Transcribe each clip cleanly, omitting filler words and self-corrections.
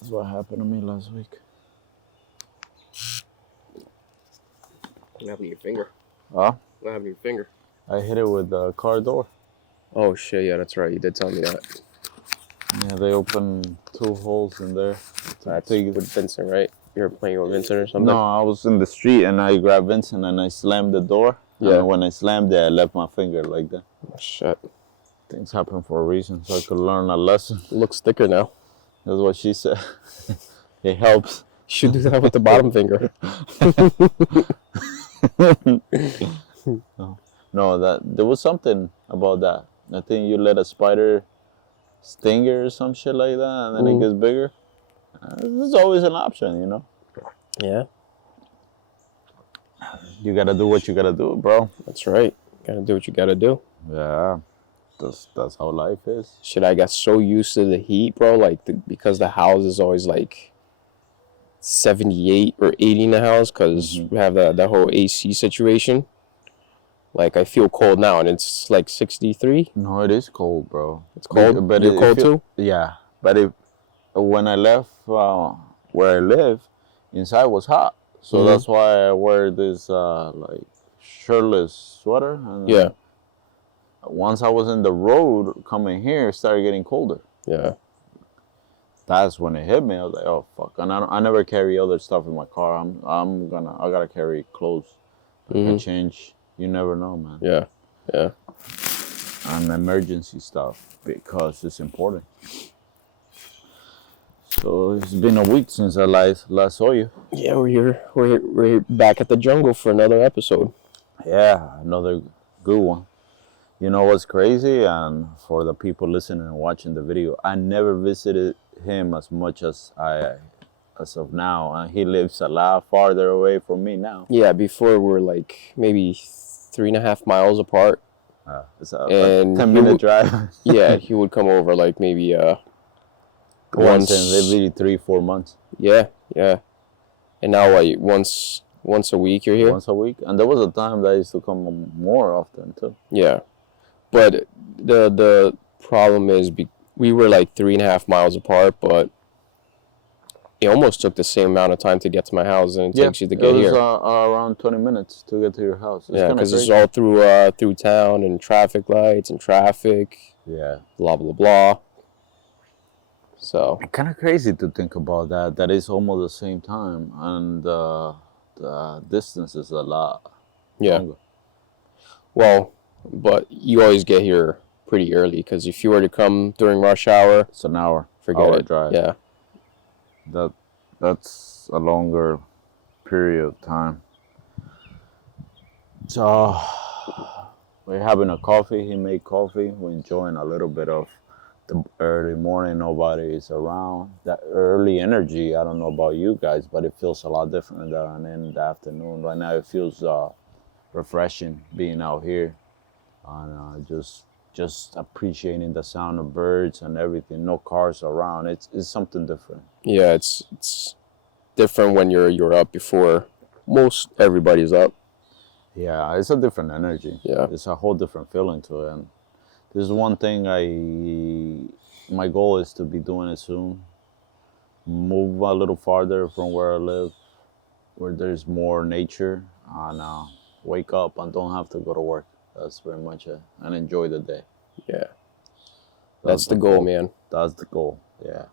That's what happened to me last week. What happened to your finger? Huh? What happened to your finger? I hit it with the car door. Oh, shit, yeah, that's right. You did tell me that. Yeah, they opened 2 holes in there. That's with Vincent, right? You were playing with Vincent or something? No, I was in the street and I grabbed Vincent and I slammed the door. Yeah. And when I slammed it, I left my finger like that. Oh, shit. Things happen for a reason, so I could learn a lesson. It looks thicker now. That's what she said. It helps. You should do that with the bottom finger. No, that there was something about that. I think you let a spider sting you or some shit like that, and then it gets bigger. There's always an option, you know. Yeah. You gotta do what you gotta do, bro. That's right. Gotta do what you gotta do. Yeah, that's how life is. Shit, I got so used to the heat, bro. Like, because the house is always like 78 or 80 in the house, because we have that whole AC situation. Like, I feel cold now, and it's like 63. No, it is cold, bro. It's cold. But You're cold too? Yeah, but when I left where I live, inside was hot. So that's why I wear this like shirtless sweater. And Yeah. Once I was in the road coming here, it started getting colder. Yeah. That's when it hit me. I was like, oh fuck! And I never carry other stuff in my car. I gotta carry clothes. I change. You never know, man. Yeah. Yeah. And emergency stuff because it's important. So it's been a week since I last saw you. Yeah, we're back at the jungle for another episode. Yeah, another good one. You know what's crazy? And for the people listening and watching the video, I never visited him as much as of now, and he lives a lot farther away from me now. Yeah, before we're like maybe 3.5 miles apart. It's a 10-minute drive. Yeah, he would come over like maybe once in maybe 3-4 months. Yeah. And now like once a week you're here? Once a week. And there was a time that I used to come more often too. Yeah. But the problem is we were like 3.5 miles apart, but it almost took the same amount of time to get to my house than it takes you to get here. It was around 20 minutes to get to your house. Yeah, because it's all through town and traffic lights and traffic. Yeah. Blah, blah, blah. So. Kind of crazy to think about that. That is almost the same time. And the distance is a lot longer. Well, but you always get here pretty early, because if you were to come during rush hour, it's an hour. Forget it. Drive. Yeah. That's a longer period of time. So we're having a coffee. He made coffee. We're enjoying a little bit of the early morning. Nobody is around. That early energy, I don't know about you guys, but it feels a lot different than in the afternoon. Right now it feels refreshing being out here and just appreciating the sound of birds and everything. No cars around. It's something different. Yeah, it's different when you're up before most everybody's up. Yeah, it's a different energy. Yeah. It's a whole different feeling to it. And there's one thing my goal is to be doing it soon. Move a little farther from where I live, where there's more nature, and wake up and don't have to go to work. That's very much it. And enjoy the day. Yeah. That's the goal, man. That's the goal. Yeah.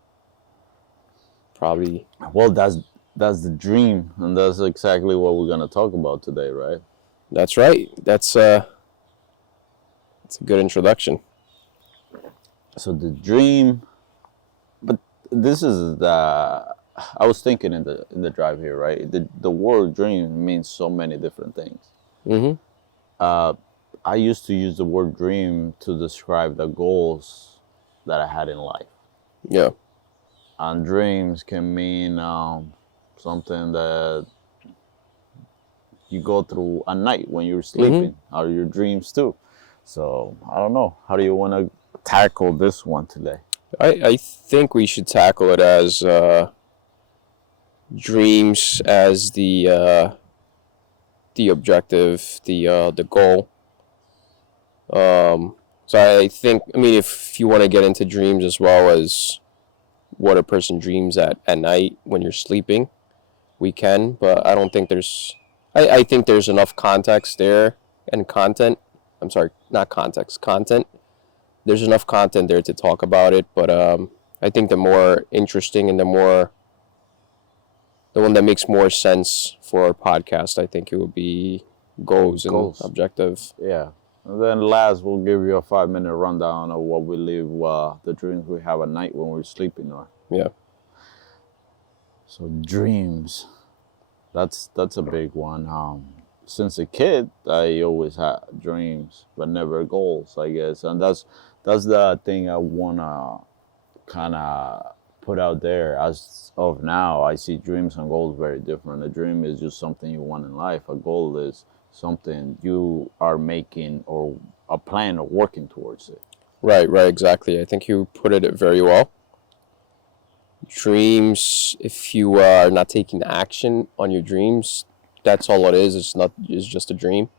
Probably. Well, that's the dream, and that's exactly what we're gonna talk about today, right? That's right. That's a good introduction. So the dream, but this is I was thinking in the drive here, right? The word dream means so many different things. Mm-hmm. I used to use the word dream to describe the goals that I had in life. Yeah. And dreams can mean something that you go through at night when you're sleeping, or your dreams too. So I don't know. How do you want to tackle this one today? I think we should tackle it as dreams as the objective, the goal. So I think, if you want to get into dreams as well as what a person dreams at night when you're sleeping. We can, but I don't think there's. I think there's enough context there and content. I'm sorry, not context, content. There's enough content there to talk about it, but I think the more interesting and the one that makes more sense for our podcast, I think it would be goals and Goals. objective. Yeah. And then last, we'll give you a 5-minute rundown of what we live, the dreams we have at night when we're sleeping. Or Yeah. so dreams. That's a big one. Since a kid, I always had dreams, but never goals, I guess. And that's the thing I wanna kind of put out there. As of now, I see dreams and goals very different. A dream is just something you want in life. A goal is something you are making, or a plan, or working towards it. Right, exactly. I think you put it very well. Dreams, if you are not taking action on your dreams, that's all it is. It's just a dream.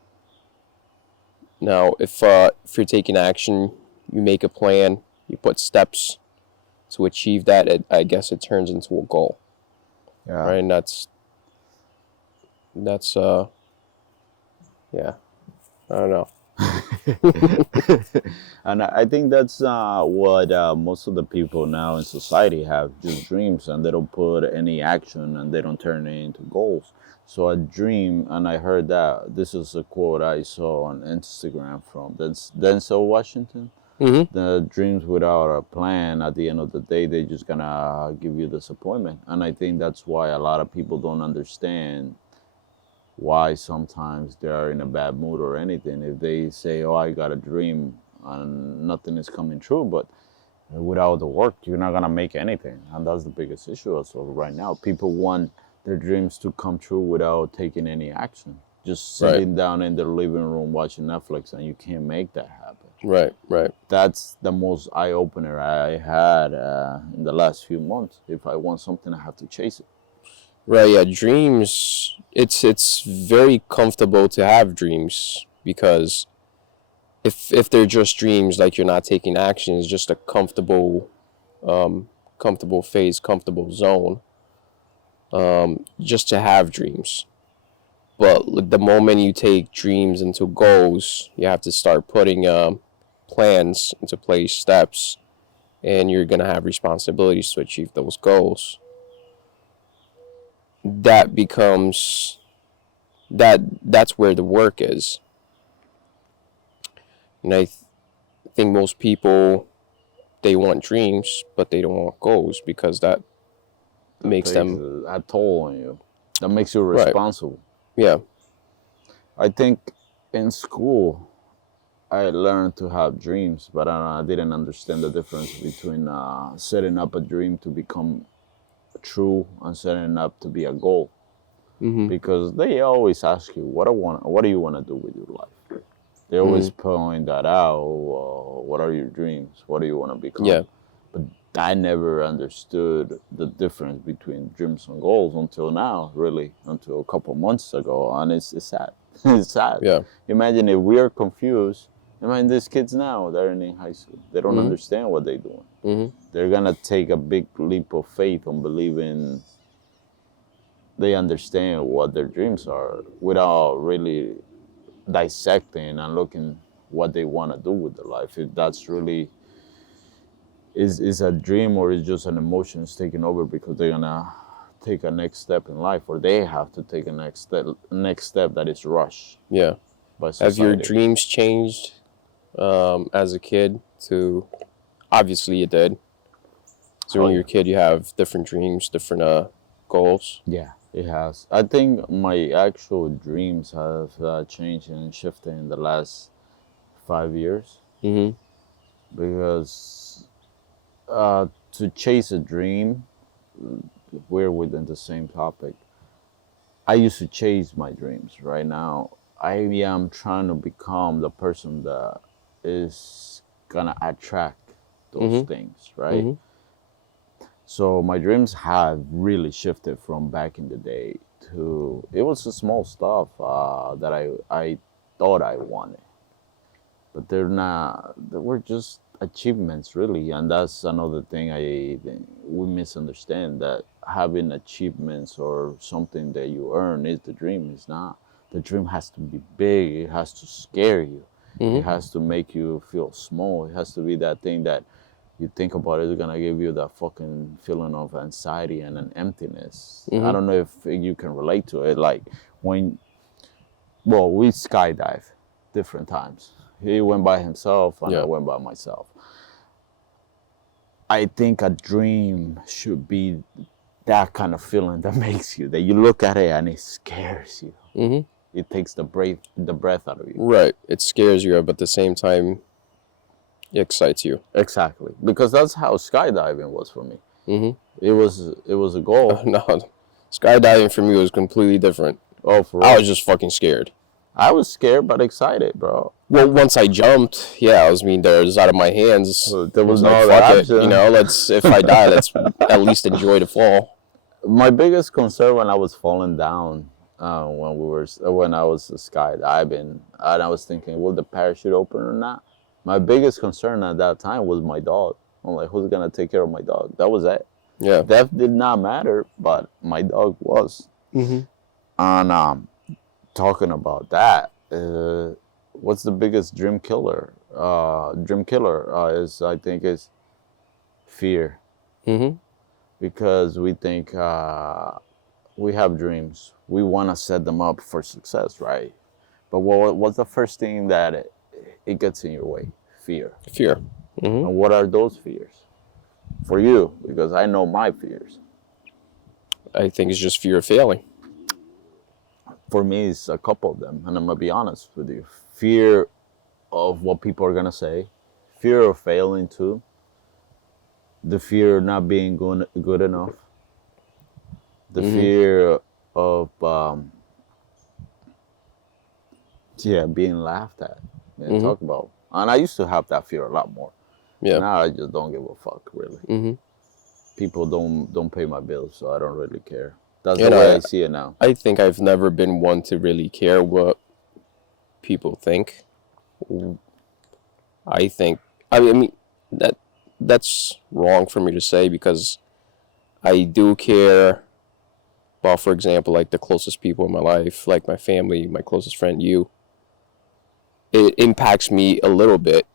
Now, if you're taking action, you make a plan, you put steps to achieve that, I guess it turns into a goal. Yeah. Right? And that's yeah. I don't know. And I think that's what most of the people now in society have, just dreams, and they don't put any action, and they don't turn it into goals. So a dream, and I heard that, this is a quote I saw on Instagram from Denzel Washington. Mm-hmm. The dreams without a plan, at the end of the day, they're just gonna give you disappointment. And I think that's why a lot of people don't understand why sometimes they are in a bad mood or anything. If they say, "Oh, I got a dream," and nothing is coming true, but without the work, you're not gonna make anything, and that's the biggest issue. Also, right now, people want their dreams to come true without taking any action. Just sitting down in their living room watching Netflix, and you can't make that happen. Right. That's the most eye opener I had in the last few months. If I want something, I have to chase it. Right, yeah, dreams. It's very comfortable to have dreams because if they're just dreams, like you're not taking action, it's just a comfortable phase, comfortable zone. Just to have dreams. But the moment you take dreams into goals, you have to start putting plans into place, steps, and you're gonna have responsibilities to achieve those goals. That becomes that's where the work is. And think most people, they want dreams, but they don't want goals because that makes them a toll on you. That makes you Right. responsible. Yeah. I think in school, I learned to have dreams, but I didn't understand the difference between setting up a dream to become true and setting up to be a goal. Mm-hmm. Because they always ask you, what do you want to do with your life? They always point that out. What are your dreams? What do you want to become? Yeah. But I never understood the difference between dreams and goals until now, really, until a couple months ago. And it's sad. It's sad. Yeah. Imagine if we are confused. Imagine these kids now, they're in high school. They don't understand what they're doing. Mm-hmm. They're going to take a big leap of faith on believing they understand what their dreams are without really dissecting and looking what they want to do with their life. If that's really is a dream, or is just an emotion is taking over because they're gonna take a next step in life, or they have to take a next step that is rushed Yeah. by Have society. your dreams changed as a kid to obviously it did. So when you're a kid you have different dreams, different goals. Yeah, it has. I think my actual dreams have changed and shifted in the last 5 years, Mm-hmm. because to chase a dream, we're within the same topic. I used to chase my dreams. Right now, I am trying to become the person that is gonna attract those things, right? Mm-hmm. So my dreams have really shifted from back in the day to, it was the small stuff that I thought I wanted, but they're not. They were just achievements really, and that's another thing I think we misunderstand, that having achievements or something that you earn is the dream. Is not. The dream has to be big. It has to scare you. It Mm-hmm. has to make you feel small. It has to be that thing that you think about it, it's gonna give you that fucking feeling of anxiety and an emptiness. I Mm-hmm. don't know if you can relate to it. Like when, well, we skydive different times. He went by himself and I Yeah. went by myself. I think a dream should be that kind of feeling that makes you, that you look at it and it scares you. Mm-hmm. It takes the breath out of you. Right. It scares you, but at the same time, it excites you. Exactly, because that's how skydiving was for me. Mm-hmm. It was a goal. No, skydiving for me was completely different. Oh, for I real. was just fucking scared. I was scared but excited, bro. Well, once I jumped, yeah, I was there. It was out of my hands. So there I was was no like, other fuck it, option. let's, if I die, let's at least enjoy the fall. My biggest concern when I was falling down, when I was skydiving, and I was thinking, will the parachute open or not? My biggest concern at that time was my dog. I'm like, who's gonna take care of my dog? That was it. Yeah. Death did not matter, but my dog was. Mm-hmm. And talking about that, what's the biggest dream killer? Dream killer is, I think, is fear, Mm-hmm. because we think we have dreams. We want to set them up for success, right? But what's the first thing that it gets in your way? Fear. Fear. Mm-hmm. And what are those fears for you? Because I know my fears. I think it's just fear of failing. For me, it's a couple of them, and I'm gonna be honest with you. Fear of what people are gonna say, fear of failing too, the fear of not being good enough, the Mm-hmm. fear of being laughed at and Mm-hmm. talked about. And I used to have that fear a lot more. Yeah. Now I just don't give a fuck, really. Mm-hmm. People don't pay my bills, so I don't really care. That's You the way know, I see it now. I think I've never been one to really care what people think. I mean, that's wrong for me to say, because I do care about, for example, like the closest people in my life, like my family, my closest friend, you. It impacts me a little bit,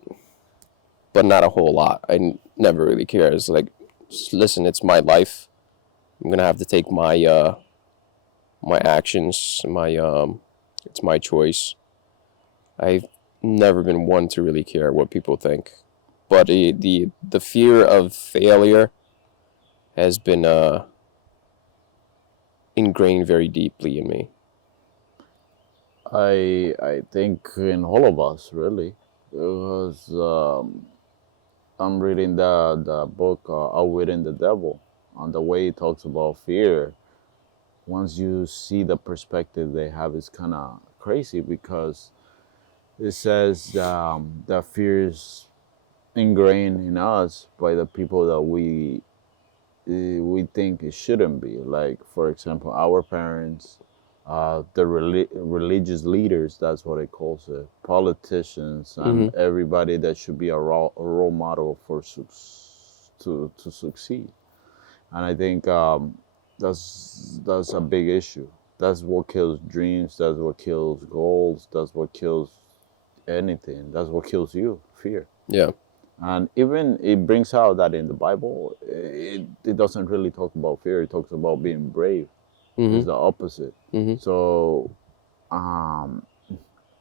but not a whole lot. Never really care. It's like, just listen, it's my life. I'm gonna have to take my actions, it's my choice. I've never been one to really care what people think, but the fear of failure has been ingrained very deeply in me. I think in all of us, really, because I'm reading the book Outwitting the Devil, and the way it talks about fear. Once you see the perspective they have, it's kind of crazy, because it says that fear is ingrained in us by the people that we think it shouldn't be. Like, for example, our parents, the religious leaders, that's what it calls it, politicians, Mm-hmm. and everybody that should be a role model for to succeed. And I think that's a big issue. That's what kills dreams. That's what kills goals. That's what kills anything. That's what kills you, fear. Yeah. And even it brings out that in the Bible, it doesn't really talk about fear. It talks about being brave. It's Mm-hmm. the opposite. Mm-hmm. So, um,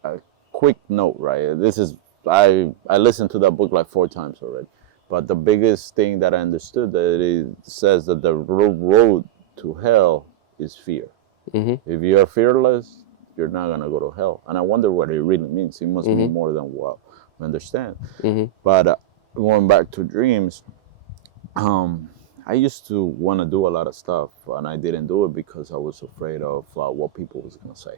a quick note, right? This is I listened to that book like 4 times already. But the biggest thing that I understood, that it says that the road to hell is fear. Mm-hmm. If you are fearless, you're not gonna go to hell. And I wonder what it really means. It must Mm-hmm. mean more than what we understand. Mm-hmm. But going back to dreams, I used to want to do a lot of stuff, and I didn't do it because I was afraid of what people was gonna say.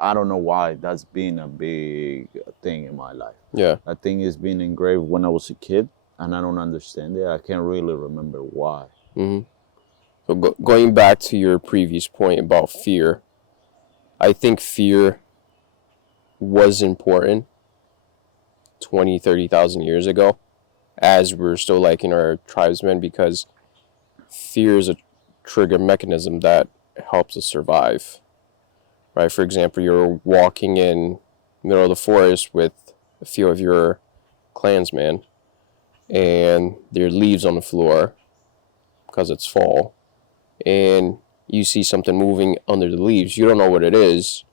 I don't know why. That's been a big thing in my life. Yeah. That thing is being engraved when I was a kid, and I don't understand it. I can't really remember why. Mm-hmm. So going back to your previous point about fear, I think fear was important 20, 30,000 years ago. as we're still like in our tribesmen, because fear is a trigger mechanism that helps us survive. Right? For example, you're walking in the middle of the forest with a few of your clansmen, and there are leaves on the floor because it's fall, and you see something moving under the leaves. You don't know what it is.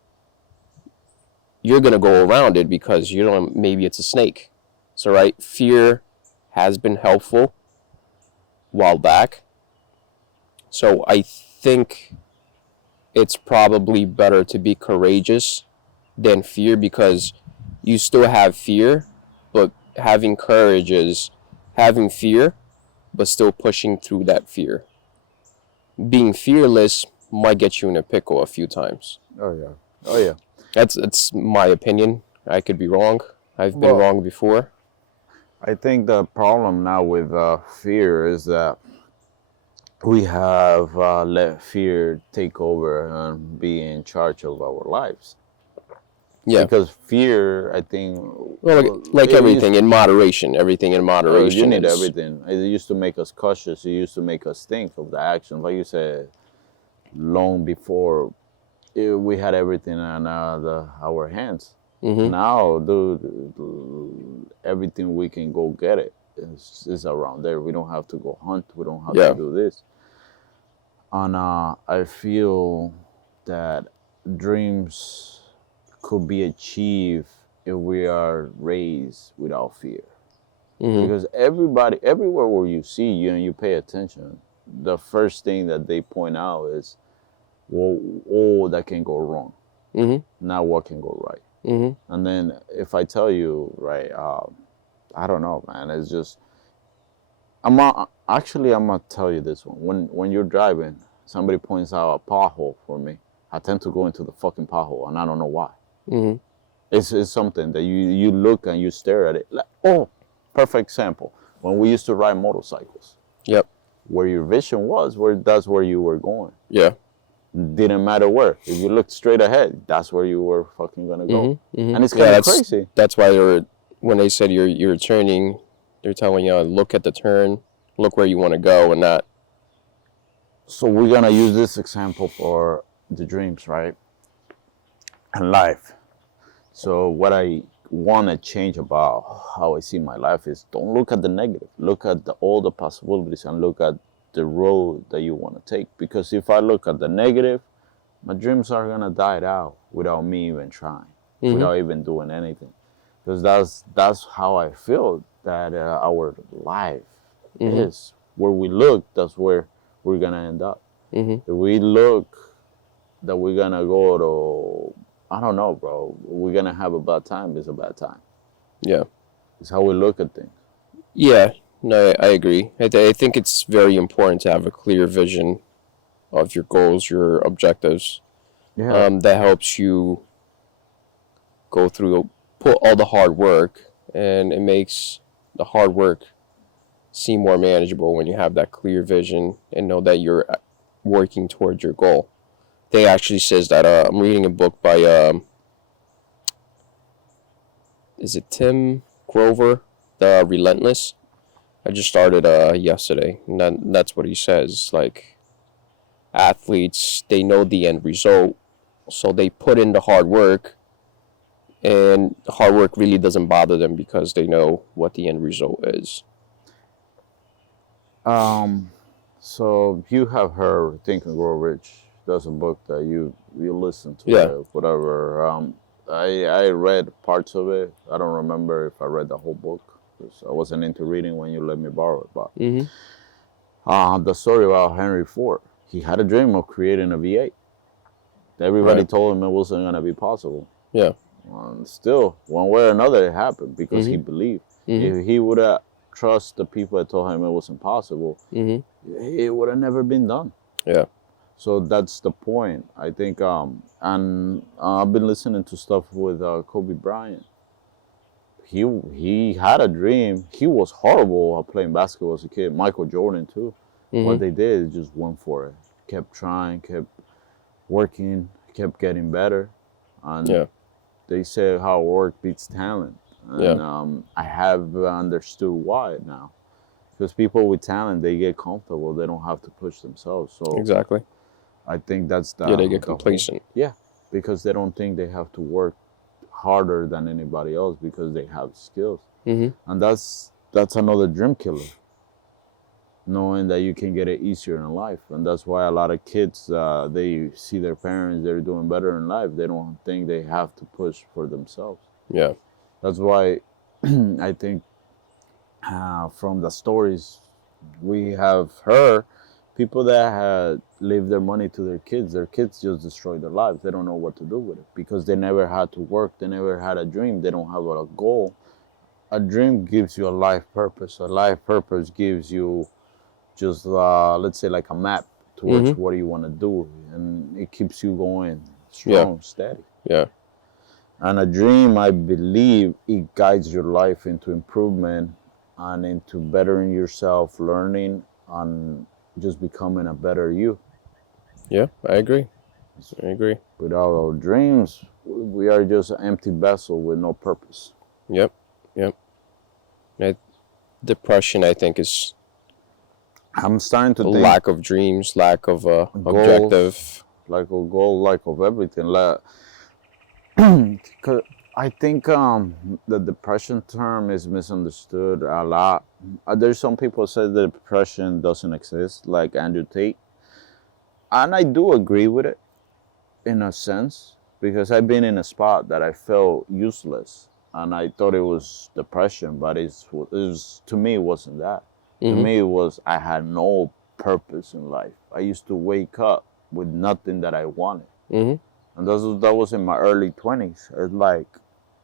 You're gonna go around it because you don't. Maybe it's a snake. So right, fear has been helpful a while back. So I think it's probably better to be courageous than fear, because you still have fear, but having courage is having fear, but still pushing through that fear. Being fearless might get you in a pickle a few times. Oh yeah. Oh yeah. That's my opinion. I could be wrong. I've been Well, wrong before. I think the problem now with fear is that we have let fear take over and be in charge of our lives. Yeah. Because fear, I think, Well, like it used, everything in moderation. Everything in oh, you moderation need is. everything. It used to make us cautious. It used to make us think of the actions. Like you said, long before we had everything in our hands. Mm-hmm. Now, dude, everything we can go get it is around there. We don't have to go hunt. We don't have to Yeah. do this. And I feel that dreams could be achieved if we are raised without fear. Mm-hmm. Because everybody, everywhere where you see you and you pay attention, the first thing that they point out is, well, all that can go wrong. Mm-hmm. Now what can go right? Mm-hmm. And then if I tell you, right, I don't know, man. It's just I'm gonna tell you this one. When you're driving, somebody points out a pothole for me. I tend to go into the fucking pothole, and I don't know why. Mm-hmm. It's something that you look and you stare at it. Like, oh, perfect example. When we used to ride motorcycles, Yep. where your vision was, where that's where you were going. Yeah. Didn't matter where. If you looked straight ahead, that's where you were fucking gonna go. Mm-hmm. Mm-hmm. And it's Yeah. kind of crazy. That's why they're, when they said you're turning, they're telling you look at the turn, look where you want to go, and not. So we're gonna use this example for the dreams, right? And life. So what I want to change about how I see my life is, don't look at the negative. Look at all the possibilities and look at the road that you want to take. Because if I look at the negative, my dreams are gonna die out without me even trying, Mm-hmm. without even doing anything. Because that's how I feel that our life Mm-hmm. is. Where we look, that's where we're gonna end up. Mm-hmm. If we look that we're gonna go to, I don't know, bro, we're gonna have a bad time, it's a bad time. Yeah. It's how we look at things. Yeah. No, I agree. I think it's very important to have a clear vision of your goals, your objectives. Yeah. That helps you go through, put all the hard work, and it makes the hard work seem more manageable when you have that clear vision and know that you're working towards your goal. They actually says that I'm reading a book by is it Tim Grover, The Relentless. I just started yesterday, and that's what he says. Like, athletes, they know the end result, so they put in the hard work, and the hard work really doesn't bother them because they know what the end result is. So you have heard Think and Grow Rich. That's a book that you listen to Yeah. it, whatever. I read parts of it. I don't remember if I read the whole book because I wasn't into reading when you let me borrow it. But Mm-hmm. the story about Henry Ford. He had a dream of creating a V8. Everybody Right. told him it wasn't gonna be possible. Yeah. And still, one way or another, it happened because he Mm-hmm. believed. Mm-hmm. If he would have trusted the people that told him it was impossible, Mm-hmm. it would have never been done. Yeah. So that's the point. I think, and I've been listening to stuff with Kobe Bryant. He had a dream. He was horrible at playing basketball as a kid. Michael Jordan too. What Mm-hmm. they did is just went for it. Kept trying, kept working, kept getting better. And Yeah. they say how work beats talent. and Yeah. I have understood why now. Because people with talent, they get comfortable. They don't have to push themselves. So Exactly. I think that's Yeah, they get the whole, complacent. yeah, because they don't think they have to work harder than anybody else because they have skills, Mm-hmm. and that's another dream killer. Knowing that you can get it easier in life, and that's why a lot of kids, they see their parents, they're doing better in life. They don't think they have to push for themselves. Yeah. That's why I think, from the stories we have heard, people that had leave their money to their kids just destroy their lives. They don't know what to do with it because they never had to work. They never had a dream. They don't have a goal. A dream gives you a life purpose. A life purpose gives you just, let's say, like a map towards Mm-hmm. what you want to do, and it keeps you going Yeah. strong, steady. Yeah. And a dream, I believe, it guides your life into improvement and into bettering yourself, learning, and just becoming a better you. Yeah. I agree. I agree. Without our dreams, we are just an empty vessel with no purpose. Yep. Yep. Depression, I think, is I'm starting to a think lack of dreams, lack of goals, objective. like a goal, like of everything. Like, 'cause I think, the depression term is misunderstood a lot. There's some people say that depression doesn't exist, like Andrew Tate, and I do agree with it in a sense because I've been in a spot that I felt useless, and I thought it was depression, but it was, to me, it wasn't that. To Mm-hmm. me, it was I had no purpose in life. I used to wake up with nothing that I wanted. Mm-hmm. And that was in my early 20s. It's like,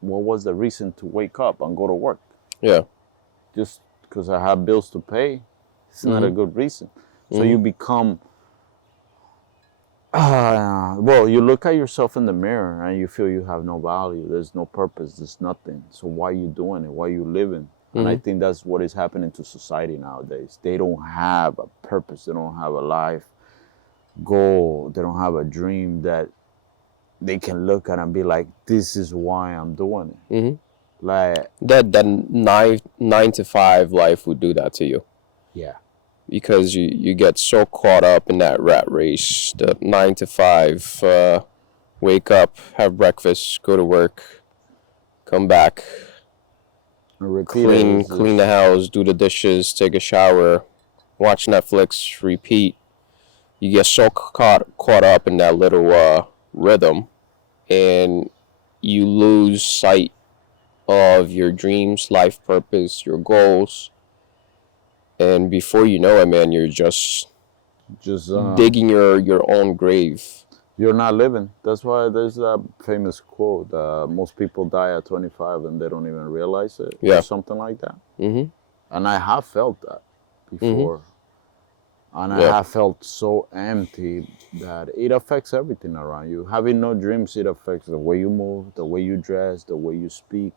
what was the reason to wake up and go to work? Yeah. Just because I have bills to pay? It's not a Mm-hmm. good reason. So Mm-hmm. you become, well, you look at yourself in the mirror and you feel you have no value. There's no purpose. There's nothing. So why are you doing it? Why are you living? And I Mm-hmm. think that's what is happening to society nowadays. They don't have a purpose. They don't have a life goal. They don't have a dream that they can look at and be like, this is why I'm doing it. Mm-hmm. Like, That nine to five life would do that to you yeah, because you get so caught up in that rat race. The 9 to 5, wake up, have breakfast, go to work, come back, repeat it. clean the house, do the dishes, take a shower, watch Netflix, repeat. You get so caught up in that little rhythm, and you lose sight of your dreams, life purpose, your goals, and before you know it, man, you're just just digging your own grave. you're not living. That's why there's that famous quote: "Most people die at 25 and they don't even realize it," or Yeah. something like that. Mm-hmm. And I have felt that Mm-hmm. before, and I Yeah. have felt so empty that it affects everything around you. Having no dreams, it affects the way you move, the way you dress, the way you speak,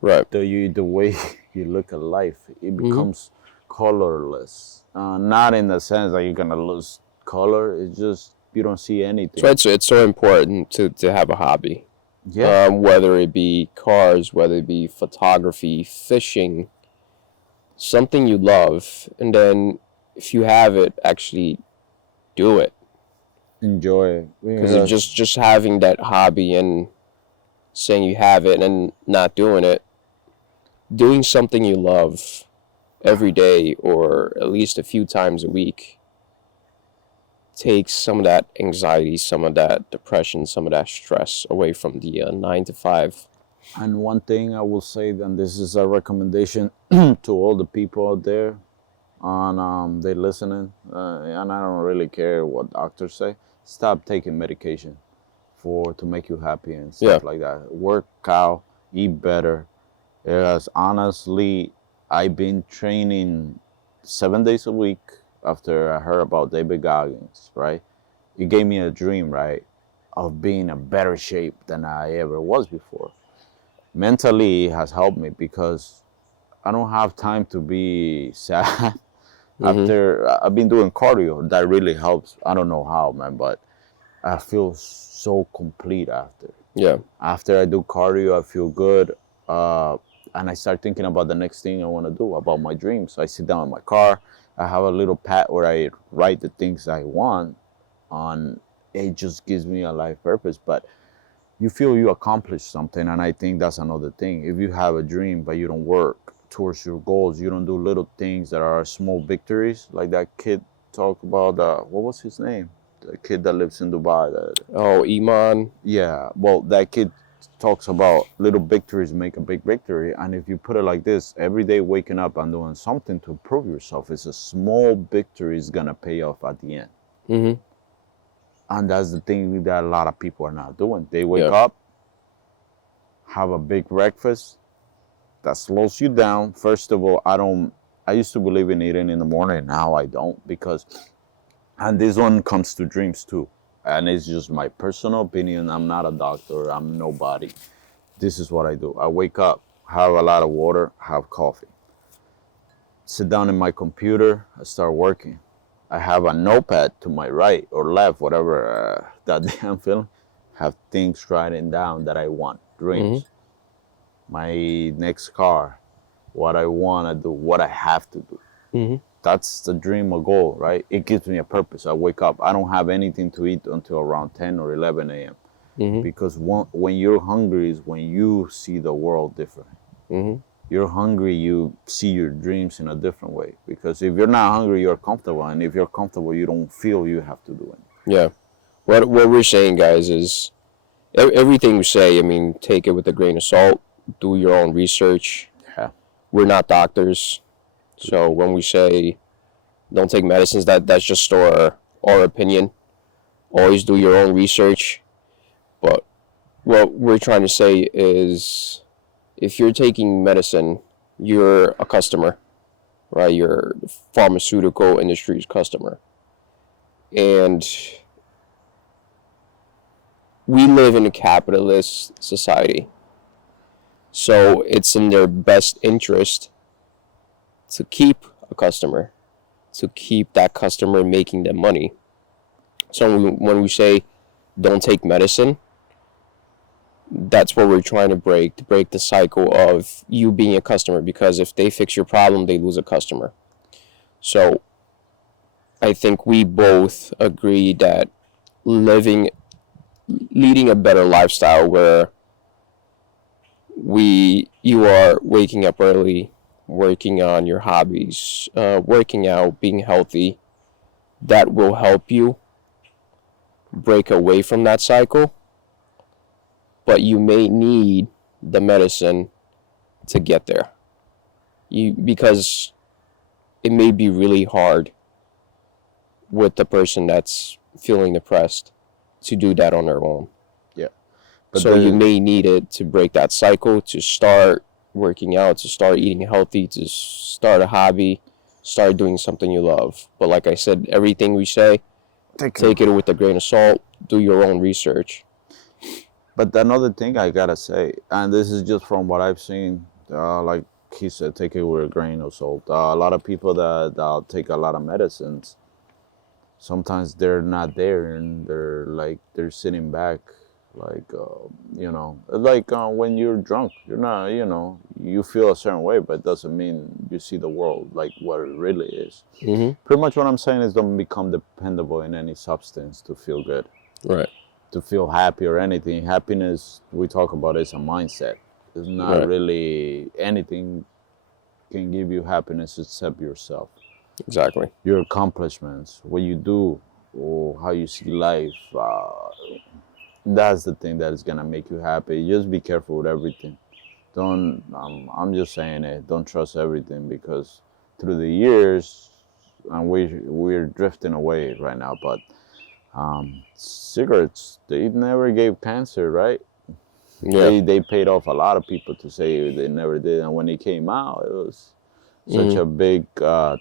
Right. the way you look at life. It Mm-hmm. becomes colorless. Not in the sense that you're gonna lose color. It's just you don't see anything. So it's so important to have a hobby. Yeah, Whether it be cars, whether it be photography, fishing, something you love, and then if you have it, actually do it. enjoy it. Because Because just having that hobby and saying you have it and not doing it, doing something you love every day or at least a few times a week takes some of that anxiety, some of that depression, some of that stress away from the 9 to 5. And one thing I will say, and this is a recommendation to all the people out there, and they listening, and I don't really care what doctors say. Stop taking medication to make you happy and stuff Yeah. like that. Work out, eat better. Yes, honestly, I've been training 7 days a week after I heard about David Goggins, right? It gave me a dream, right, of being in better shape than I ever was before. Mentally, it has helped me because I don't have time to be sad. Mm-hmm. After I've been doing cardio, that really helps. I don't know how, man, but I feel so complete after. Yeah. After I do cardio, I feel good. and I start thinking about the next thing I want to do, about my dreams. I sit down in my car. I have a little pad where I write the things I want on. It just gives me a life purpose. But you feel you accomplished something, and I think that's another thing. If you have a dream but you don't work towards your goals, you don't do little things that are small victories, like that kid talked about. What was his name? The kid that lives in Dubai. Oh, Iman. Yeah, well, that kid talks about little victories make a big victory. And if you put it like this, every day waking up and doing something to improve yourself is a small victory is gonna pay off at the end. Mm-hmm. And that's the thing that a lot of people are not doing. They wake up, have a big breakfast that slows you down. First of all, I used to believe in eating in the morning. Now I don't, because, and this one comes to dreams too. And it's just my personal opinion. I'm not a doctor. I'm nobody. This is what I do. I wake up, have a lot of water, have coffee. Sit down in my computer, I start working. I have a notepad to my right or left, whatever that day I'm feeling. Have things writing down that I want, dreams. My next car, what I want to do, what I have to do. Mm-hmm. That's the dream or goal, right? It gives me a purpose. I wake up. I don't have anything to eat until around 10 or 11 a.m. Mm-hmm. Because when you're hungry is when you see the world different. Mm-hmm. You're hungry, you see your dreams in a different way. Because if you're not hungry, you're comfortable. And if you're comfortable, you don't feel you have to do it. Yeah. What we're saying, guys, is everything we say, I mean, take it with a grain of salt. Do your own research. Yeah. We're not doctors. So when we say don't take medicines, that's just our opinion. Always do your own research. But what we're trying to say is if you're taking medicine, you're a customer, right? You're the pharmaceutical industry's customer. And we live in a capitalist society. So it's in their best interest to keep a customer, to keep that customer making them money. So when we say don't take medicine, that's what we're trying to break the cycle of you being a customer, because if they fix your problem, they lose a customer. So I think we both agree that leading a better lifestyle where you are waking up early, working on your hobbies, working out, being healthy, that will help you break away from that cycle. But you may need the medicine to get there. Because it may be really hard with the person that's feeling depressed to do that on their own. Yeah. But so you may need it to break that cycle, to start working out, to start eating healthy, to start a hobby, start doing something you love. But like I said, everything we say, take it with a grain of salt, do your own research. But another thing I gotta say, and this is just from what I've seen, like he said, take it with a grain of salt. A lot of people that take a lot of medicines, sometimes they're not there, and they're sitting back, like when you're drunk, you're not, you feel a certain way, but it doesn't mean you see the world like what it really is. Mm-hmm. Pretty much what I'm saying is don't become dependable in any substance to feel good. Right. To feel happy or anything. Happiness, we talk about, is a mindset. It's not really anything can give you happiness except yourself. Exactly. Your accomplishments, what you do, or how you see life. That's the thing that is gonna make you happy. Just be careful with everything. Don't. I'm just saying it. Don't trust everything, because through the years, and we're drifting away right now, but. Cigarettes, they never gave cancer, right? Yeah. They paid off a lot of people to say they never did, and when it came out, it was such a big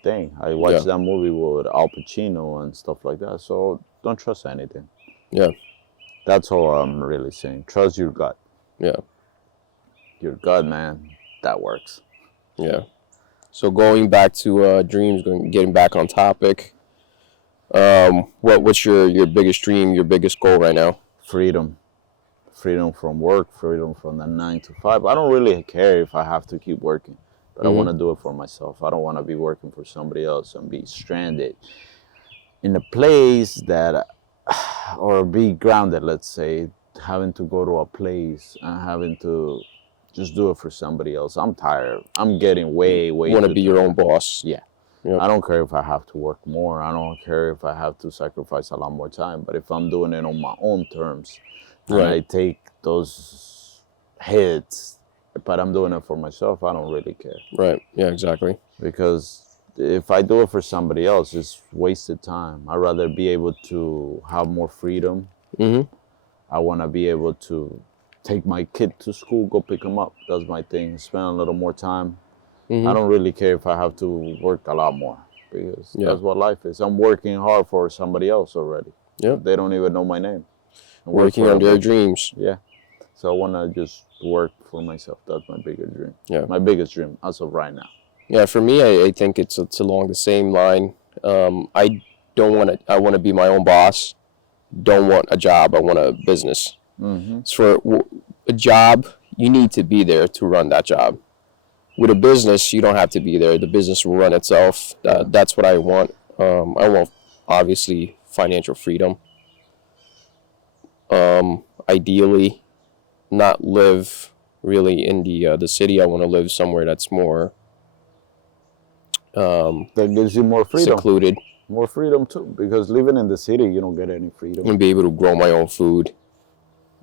thing. I watched that movie with Al Pacino and stuff like that, so don't trust anything. Yeah. That's all I'm really saying. Trust your gut. Yeah. Your gut, man, that works. Yeah. So going back to dreams, getting back on topic, what's your biggest dream, your biggest goal right now? Freedom. freedom from work, freedom from the 9 to 5. I don't really care if I have to keep working, but I want to do it for myself. I don't want to be working for somebody else and be stranded in a place that, or be grounded, let's say, having to go to a place and having to just do it for somebody else. I'm tired. I'm getting way Want to too be your own tired. boss. Yeah. Yep. I don't care if I have to work more. I don't care if I have to sacrifice a lot more time. But if I'm doing it on my own terms, and I Right. take those hits, but I'm doing it for myself, I don't really care. Right. Yeah, exactly. Because if I do it for somebody else, it's wasted time. I'd rather be able to have more freedom. I want to be able to take my kid to school, go pick him up. That's my thing. Spend a little more time. I don't really care if I have to work a lot more, because Yeah. that's what life is. I'm working hard for somebody else already. Yep. They don't even know my name. I work Working for on their them. dreams. Yeah. So I want to just work for myself. That's my biggest dream. Yeah. My biggest dream as of right now. Yeah, for me, I think it's along the same line. I don't want to. I want to be my own boss. Don't want a job. I want a business. So for a job, you need to be there to run that job. With a business, you don't have to be there. The business will run itself. That's what I want. I want, obviously, financial freedom. Ideally, not live really in the city. I want to live somewhere that's more That gives you more freedom. secluded, More freedom too, because living in the city, you don't get any freedom. and be able to grow my own food.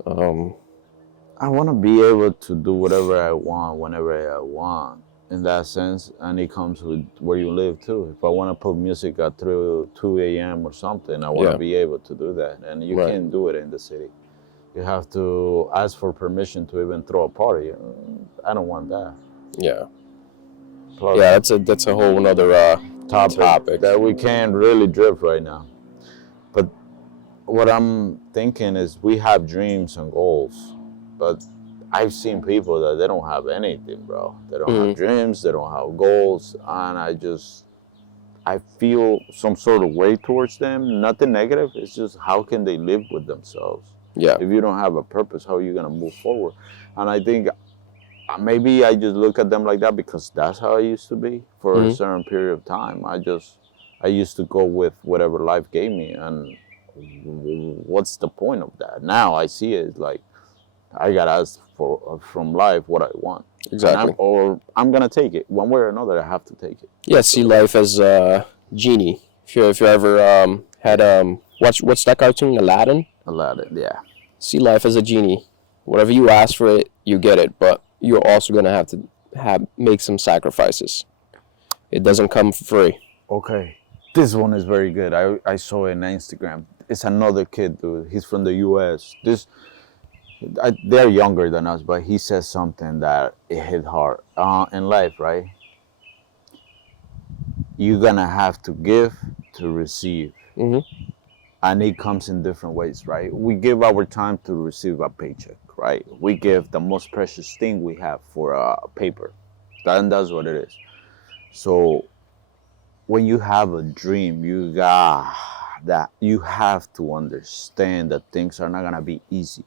I want to be able to do whatever I want, whenever I want, in that sense. And it comes with where you live too. If I want to put music at 2 a.m. or something, I want to Yeah. be able to do that. And you Right. can't do it in the city. You have to ask for permission to even throw a party. I don't want that. Yeah, Plus, yeah. That's a whole another topic. that we can't really drift right now. But what I'm thinking is, we have dreams and goals, but I've seen people that they don't have anything, bro. They don't have dreams, they don't have goals, and I feel some sort of way towards them. Nothing negative. It's just, how can they live with themselves? Yeah. If you don't have a purpose, how are you gonna move forward? And I think maybe I just look at them like that because that's how I used to be for a certain period of time. I used to go with whatever life gave me, and what's the point of that? Now I see it like, I gotta ask for from life what I want. Exactly. I'm gonna take it one way or another. I have to take it. Yeah, see life as a genie. If you ever had what's that cartoon, Aladdin? Aladdin, yeah. See life as a genie. Whatever you ask for it, you get it. But you're also gonna have to make some sacrifices. It doesn't come for free. Okay, this one is very good. I saw it on Instagram. It's another kid, dude. He's from the U.S. They're younger than us, but he says something that it hit hard. In life, right? You're gonna have to give to receive. And it comes in different ways, right? We give our time to receive a paycheck, right? We give the most precious thing we have for a paper. That's what it is. So when you have a dream, you have to understand that things are not gonna be easy.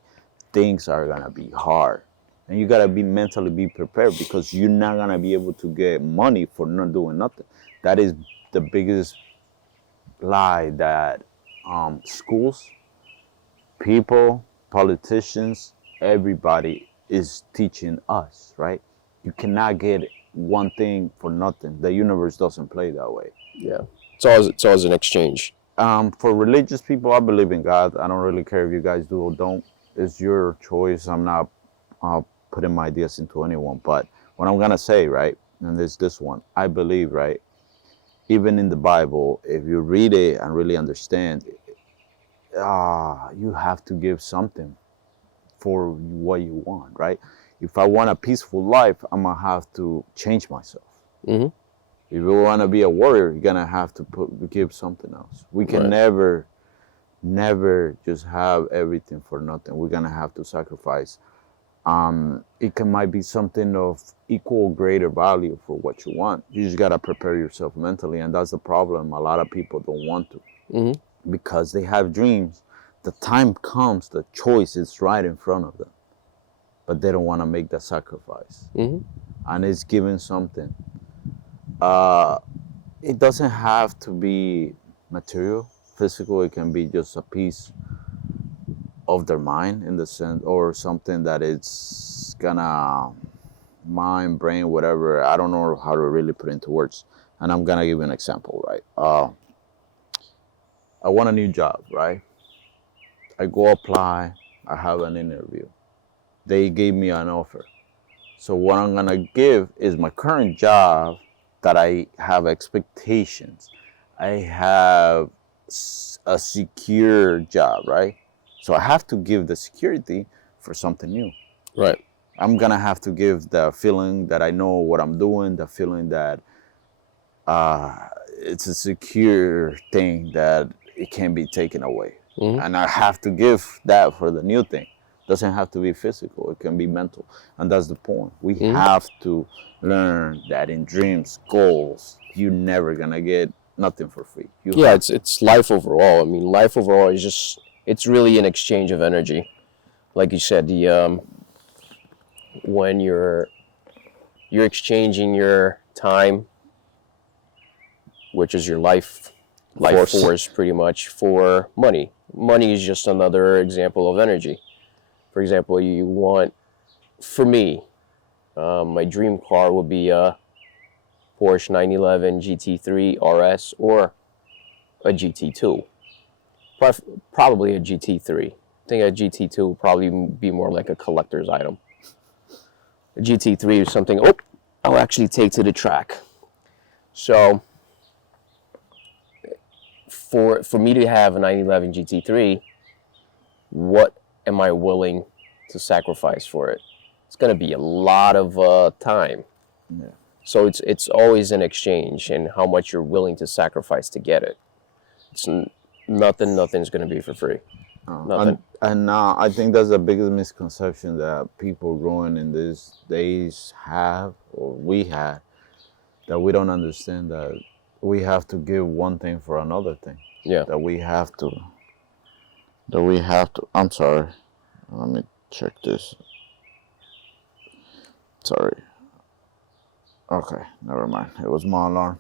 Things are gonna be hard. And you gotta be mentally prepared, because you're not gonna be able to get money for not doing nothing. That is the biggest lie that schools, people, politicians, everybody is teaching us, right? You cannot get one thing for nothing. The universe doesn't play that way. Yeah, it's always an exchange. For religious people, I believe in God. I don't really care if you guys do or don't. It's your choice. I'm not putting my ideas into anyone. But what I'm gonna say, right, and there's this one. I believe, right, even in the Bible, if you read it and really understand, you have to give something for what you want, right? If I want a peaceful life, I'm gonna have to change myself. If you want to be a warrior, you're gonna have to give something else. We can never just have everything for nothing. We're gonna have to sacrifice. Might be something of equal, greater value for what you want. You just gotta prepare yourself mentally, and that's the problem. A lot of people don't want to, because they have dreams the time comes, the choice is right in front of them, but they don't want to make that sacrifice. Mm-hmm. And it's giving something. Uh, it doesn't have to be material, physical. It can be just a piece of their mind in the sense, or something that it's gonna mind, brain, whatever. I don't know how to really put into words. And I'm gonna give you an example, right? I want a new job, right? I go apply. I have an interview. They gave me an offer. So what I'm gonna give is my current job that I have expectations. I have a secure job, right? So I have to give the security for something new. Right. I'm gonna have to give the feeling that I know what I'm doing, the feeling that it's a secure thing that it can't be taken away. Mm-hmm. And I have to give that for the new thing. Doesn't have to be physical, it can be mental. And that's the point. We have to learn that in dreams, goals, you're never gonna get nothing for free. It's life overall. I mean, life overall is just, it's really an exchange of energy. Like you said, the when you're exchanging your time, which is your life force pretty much, for money. Money is just another example of energy. For example, you want, for me, my dream car would be a Porsche 911 GT3 RS or a GT2. Probably a GT3. I think a GT2 would probably be more like a collector's item. A GT3 is something, I'll actually take to the track. So for me to have a 911 GT3, what am I willing to sacrifice for it? It's going to be a lot of time. Yeah. So it's always an exchange and how much you're willing to sacrifice to get it. It's nothing's going to be for free. Nothing. And I think that's the biggest misconception that people growing in these days have, or we had, that we don't understand that we have to give one thing for another thing. Yeah. That we have to, I'm sorry. Let me check this. Sorry. Okay, never mind. It was my alarm.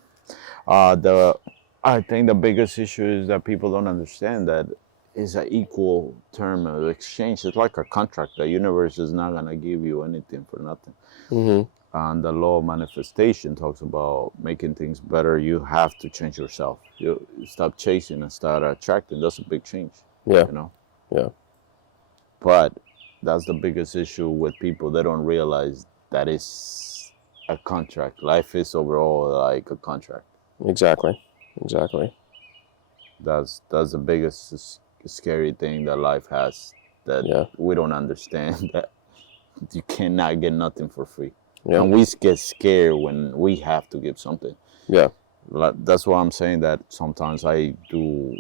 I think the biggest issue is that people don't understand that it's an equal term of exchange. It's like a contract. The universe is not gonna give you anything for nothing. Mm-hmm. And the law of manifestation talks about making things better. You have to change yourself. You stop chasing and start attracting. That's a big change. Yeah. You know. Yeah. But that's the biggest issue with people. They don't realize that it's a contract. Life is overall like a contract. Exactly. That's the biggest scary thing that life has, that we don't understand, that you cannot get nothing for free. Yeah. And we get scared when we have to give something. Yeah. That's why I'm saying that sometimes I do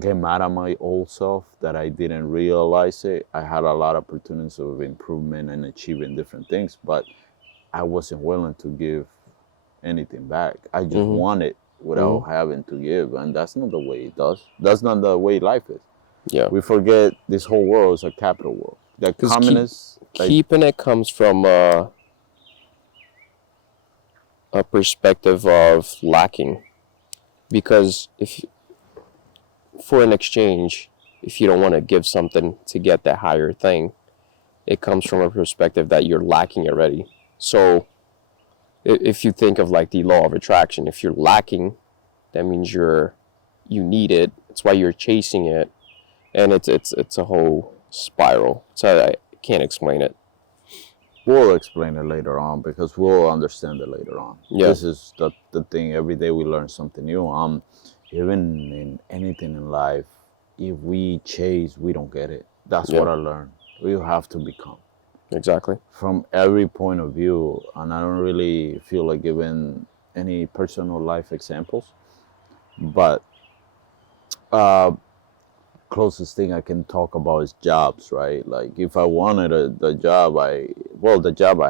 get mad at my old self that I didn't realize it. I had a lot of opportunities of improvement and achieving different things, but I wasn't willing to give anything back. I just wanted without having to give, and that's not the way it does. That's not the way life is. Yeah. We forget this whole world is a capital world. The communists... keeping it comes from a perspective of lacking. Because for an exchange, if you don't want to give something to get that higher thing, it comes from a perspective that you're lacking already. So if you think of like the law of attraction, if you're lacking, that means you need it. That's why you're chasing it, and it's a whole spiral. So I can't explain it. We'll explain it later on because we'll understand it later on. Yeah. This is the thing. Every day we learn something new. Even in anything in life, if we chase, we don't get it. That's what I learned. We have to become. Exactly. From every point of view, and I don't really feel like giving any personal life examples, but closest thing I can talk about is jobs, right? Like if I wanted the job I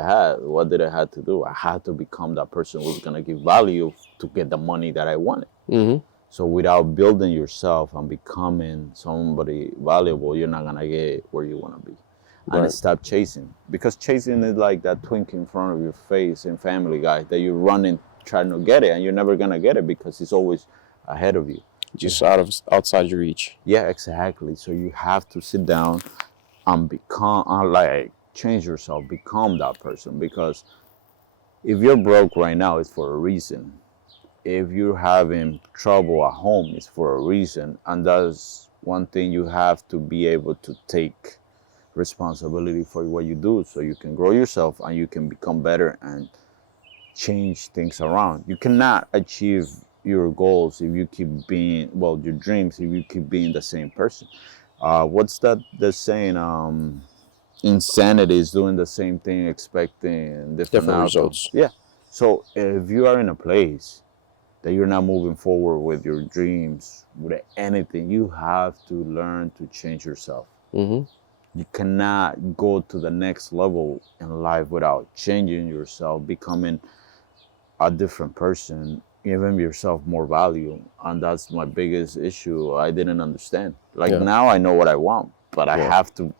had, what did I have to do? I had to become that person who's gonna give value to get the money that I wanted. Mm-hmm. So without building yourself and becoming somebody valuable, you're not gonna get where you wanna be. And Right. stop chasing, because chasing is like that twink in front of your face in Family Guy that you're running trying to get it, and you're never gonna get it because it's always ahead of you. Just outside your reach. Yeah, exactly. So you have to sit down and become like change yourself, become that person. Because if you're broke right now, it's for a reason. If you're having trouble at home, it's for a reason. And that's one thing you have to be able to take responsibility for what you do, so you can grow yourself and you can become better and change things around. You cannot achieve your goals if you keep being, well, your dreams, if you keep being the same person. What's that the saying? Insanity is doing the same thing, expecting different Different outcomes. results. Yeah. So if you are in a place that you're not moving forward with your dreams, with anything, you have to learn to change yourself. Mm-hmm. You cannot go to the next level in life without changing yourself, becoming a different person, giving yourself more value. And that's my biggest issue. I didn't understand. Like Yeah. now I know what I want, but I Yeah. have to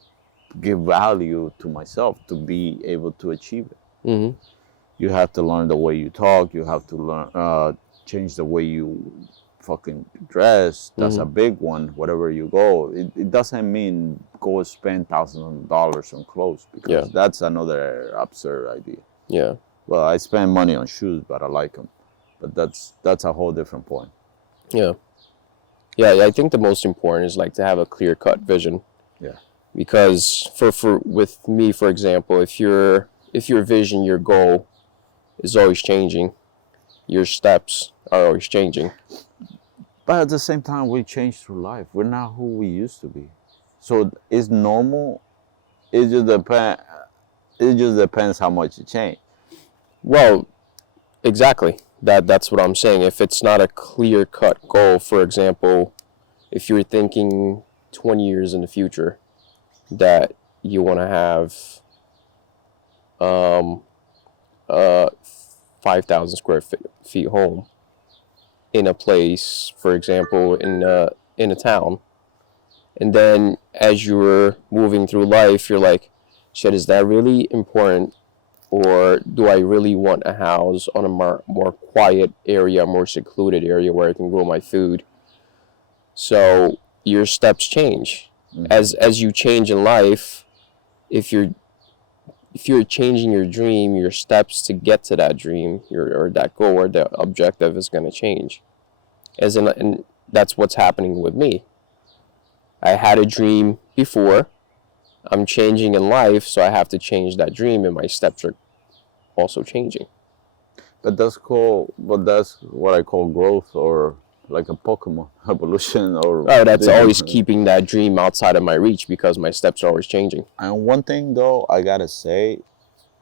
give value to myself to be able to achieve it. Mm-hmm. You have to learn the way you talk. You have to learn, change the way you fucking dress. That's a Mm-hmm. big one. Wherever you go, it doesn't mean go spend thousands of dollars on clothes, because Yeah. that's another absurd idea. Yeah. Well, I spend money on shoes, but I like them. But that's a whole different point. Yeah. Yeah. I think the most important is like to have a clear cut vision. Yeah. Because for with me, for example, if your vision, your goal is always changing, your steps are always changing. But at the same time, we change through life. We're not who we used to be. So it's normal. It just depends. It just depends how much you change. Well, exactly. That's what I'm saying. If it's not a clear cut goal, for example, if you're thinking 20 years in the future that you want to have um, a 5,000 square feet home in a place, for example, in a town, and then as you're moving through life, you're like, shit, is that really important? Or do I really want a house on a more quiet area, more secluded area where I can grow my food? So your steps change. Mm-hmm. As you change in life, if you're changing your dream, your steps to get to that dream, or that goal or that objective is going to change. And that's what's happening with me. I had a dream before. I'm changing in life, so I have to change that dream, and my steps are also changing. But that's cool. But that's what I call growth, or like a Pokemon evolution, or Oh, that's always keeping that dream outside of my reach because my steps are always changing. And one thing though, I gotta say,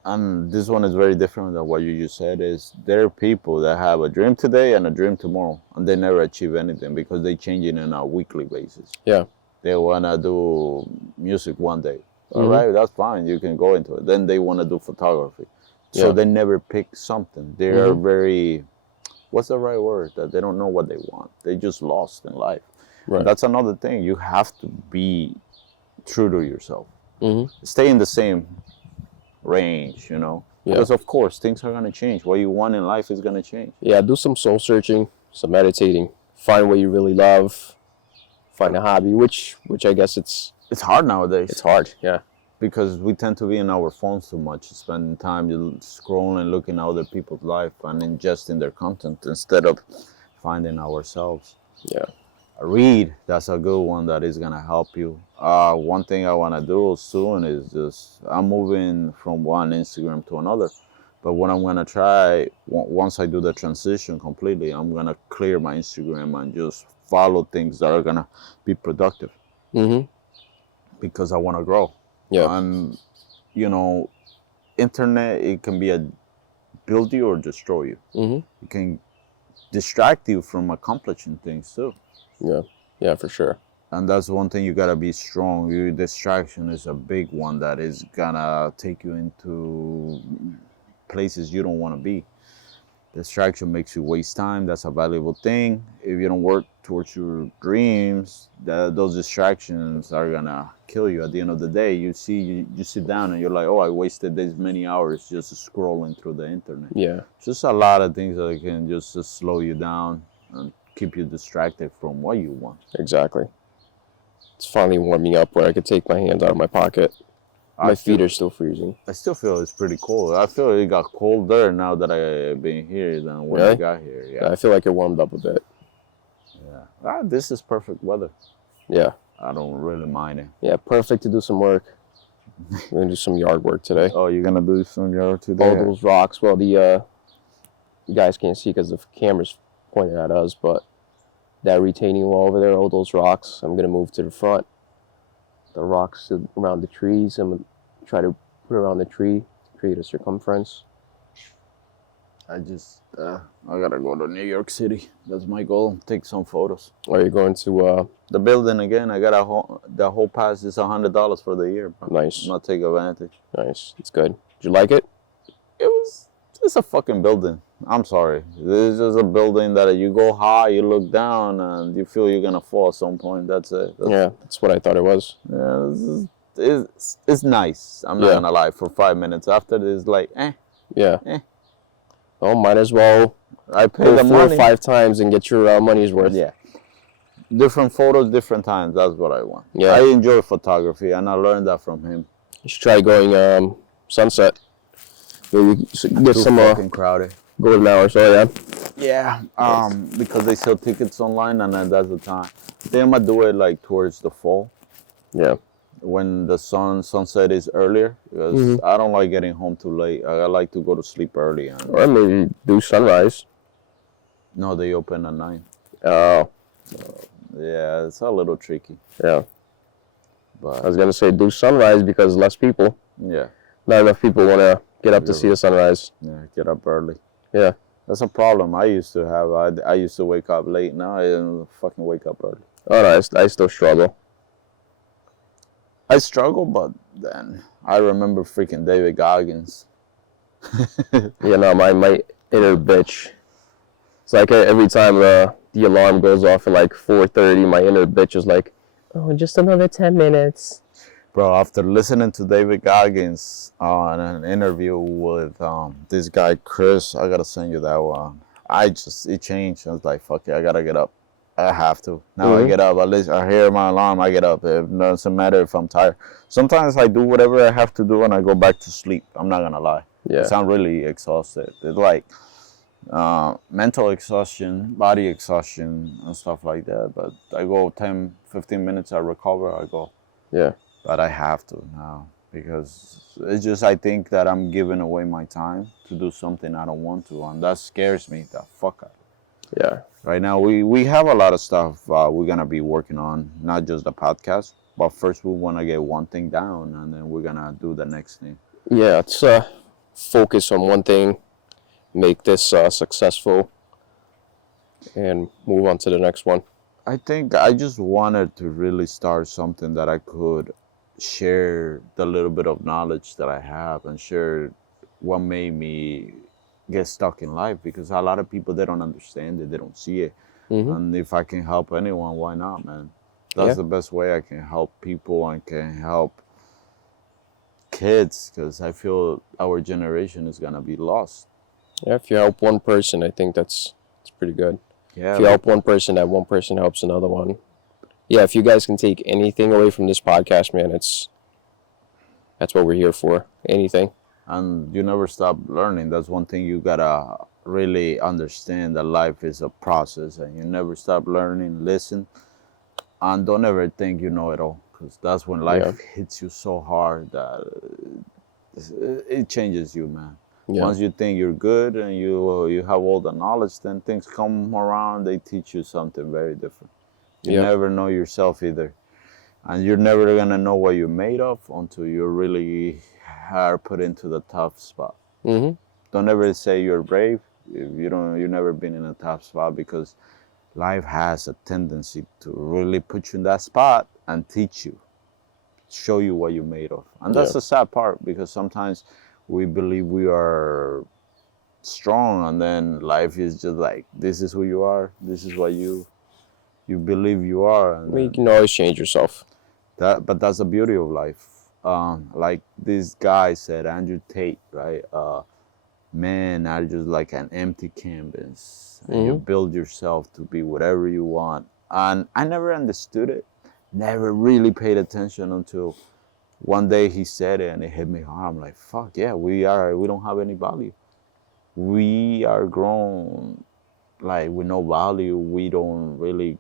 and this one is very different than what you just said, is there are people that have a dream today and a dream tomorrow, and they never achieve anything because they change it on a weekly basis. Yeah. They wanna do music one day. All Mm-hmm. right, that's fine. You can go into it. Then they wanna do photography. So Yeah. they never pick something. They are Mm-hmm. very, what's the right word? That they don't know what they want. They just lost in life. Right. That's another thing. You have to be true to yourself. Mm-hmm. Stay in the same range, Yeah. because of course things are gonna change. What you want in life is gonna change. Yeah, do some soul searching, some meditating, find what you really love, find a hobby, which I guess it's hard nowadays hard, yeah. because we tend to be in our phones too much, spending time scrolling, looking at other people's life and ingesting their content instead of finding ourselves. Yeah. Read, that's a good one that is gonna help you. One thing I wanna do soon is just, I'm moving from one Instagram to another. But what I'm gonna try, once I do the transition completely, I'm gonna clear my Instagram and just follow things that are gonna be productive, Mm-hmm. because I wanna grow. Yeah. And internet, it can be build you or destroy you. Mm-hmm. It can distract you from accomplishing things too. Yeah. Yeah, for sure. And that's one thing, you gotta be strong. Your distraction is a big one that is gonna take you into places you don't want to be. Distraction makes you waste time. That's a valuable thing. If you don't work towards your dreams, those distractions are gonna kill you. At the end of the day, you sit down and you're like, oh, I wasted this many hours just scrolling through the internet. Yeah, Just a lot of things that can just slow you down and keep you distracted from what you want. exactly. It's finally warming up where I could take my hands out of my pocket. My feet are still freezing. I still feel it's pretty cold. I feel it got colder now that I've been here than when I Really? got here. Yeah, Yeah, I feel like it warmed up a bit. yeah. This is perfect weather. Yeah, I don't really mind it. yeah, perfect to do some work. We're gonna do some yard work today. Oh, you're gonna do some yard today? All those rocks. Well, you guys can't see because the camera's pointed at us, but that retaining wall over there, all those rocks, I'm gonna move to the front. The rocks around the trees, I'm gonna try to put around the tree, create a circumference. I gotta go to New York City. That's my goal. Take some photos. Are you going to? The building again. I got the whole pass is $100 for the year. Bro. Nice. I'm not take advantage. Nice. It's good. Did you like it? It's a fucking building. I'm sorry. This is a building that you go high, you look down, and you feel you're gonna fall at some point. That's it. Yeah, that's what I thought it was. Yeah, it's nice. I'm not gonna lie. For 5 minutes after this, like, Yeah. Eh. Well, might as well I pay go the 4 or money. 5 times and get your money's worth. Yeah. Different photos, different times. That's what I want. Yeah. I enjoy photography, and I learned that from him. You should try going sunset. Maybe get Too some fucking crowded. golden hours. Oh yeah. Yeah. Because they sell tickets online, and then that's the time. Then I'm gonna do it like towards the fall. Yeah. When the sunset is earlier, because I don't like getting home too late. I like to go to sleep early. And Or maybe do sunrise. no, they open at 9. Oh. Yeah, it's a little tricky. Yeah. I But was gonna say do sunrise because less people. yeah, Not enough people want to get up to see the sunrise. get up early. Yeah. That's a problem I used to have. I used to wake up late. Now I don't fucking wake up early. Oh no, I still struggle. I struggle, but then I remember freaking David Goggins. Yeah, no, my inner bitch. It's like every time the alarm goes off at like 4:30, my inner bitch is like, oh, just another 10 minutes. Bro, after listening to David Goggins on an interview with this guy Chris, I gotta send you that one. It changed. I was like, fuck it, I gotta get up. I have to. Now I get up. At least I hear my alarm, I get up. It doesn't matter if I'm tired. Sometimes I do whatever I have to do and I go back to sleep. I'm not gonna lie. Yeah. I'm really exhausted. It's like mental exhaustion, body exhaustion, and stuff like that. But I go 10, 15 minutes, I recover, I go. Yeah. But I have to now because it's just I think that I'm giving away my time to do something I don't want to, and that scares me the fuck out. Yeah. Right now, we have a lot of stuff we're gonna be working on, not just the podcast, but first we want to get one thing down, and then we're gonna do the next thing. Yeah, it's focus on one thing, make this successful, and move on to the next one. I think I just wanted to really start something that I could share the little bit of knowledge that I have and share what made me get stuck in life, because a lot of people, they don't understand it, they don't see it. And if I can help anyone, why not, man? That's the best way I can help people and can help kids, because I feel our generation is gonna be lost. Yeah, if you help one person, I think it's pretty good. Yeah, If you help one person, that one person helps another one. Yeah, if you guys can take anything away from this podcast, man, that's what we're here for. Anything. and you never stop learning. That's one thing you gotta really understand, that life is a process, and you never stop learning. Listen, and don't ever think you know it all, because that's when life hits you so hard that it changes you, man. Yeah. Once you think you're good and you have all the knowledge, then things come around, they teach you something very different. You never know yourself either, and you're never gonna know what you're made of until you really are put into the tough spot. Mm-hmm. Don't ever say you're brave if you've never been in a tough spot, because life has a tendency to really put you in that spot and teach you, show you what you're made of. And that's the sad part, because sometimes we believe we are strong, and then life is just like, this is who you are, this is what you believe you are, I and mean, you then can always change yourself. but that's the beauty of life. Like this guy said, Andrew Tate, right? Men are just like an empty canvas, and you Mm-hmm. build yourself to be whatever you want. And I never understood it, never really paid attention until one day he said it, and it hit me hard. I'm like, fuck yeah, we don't have any value. We are grown like with no value. We don't really.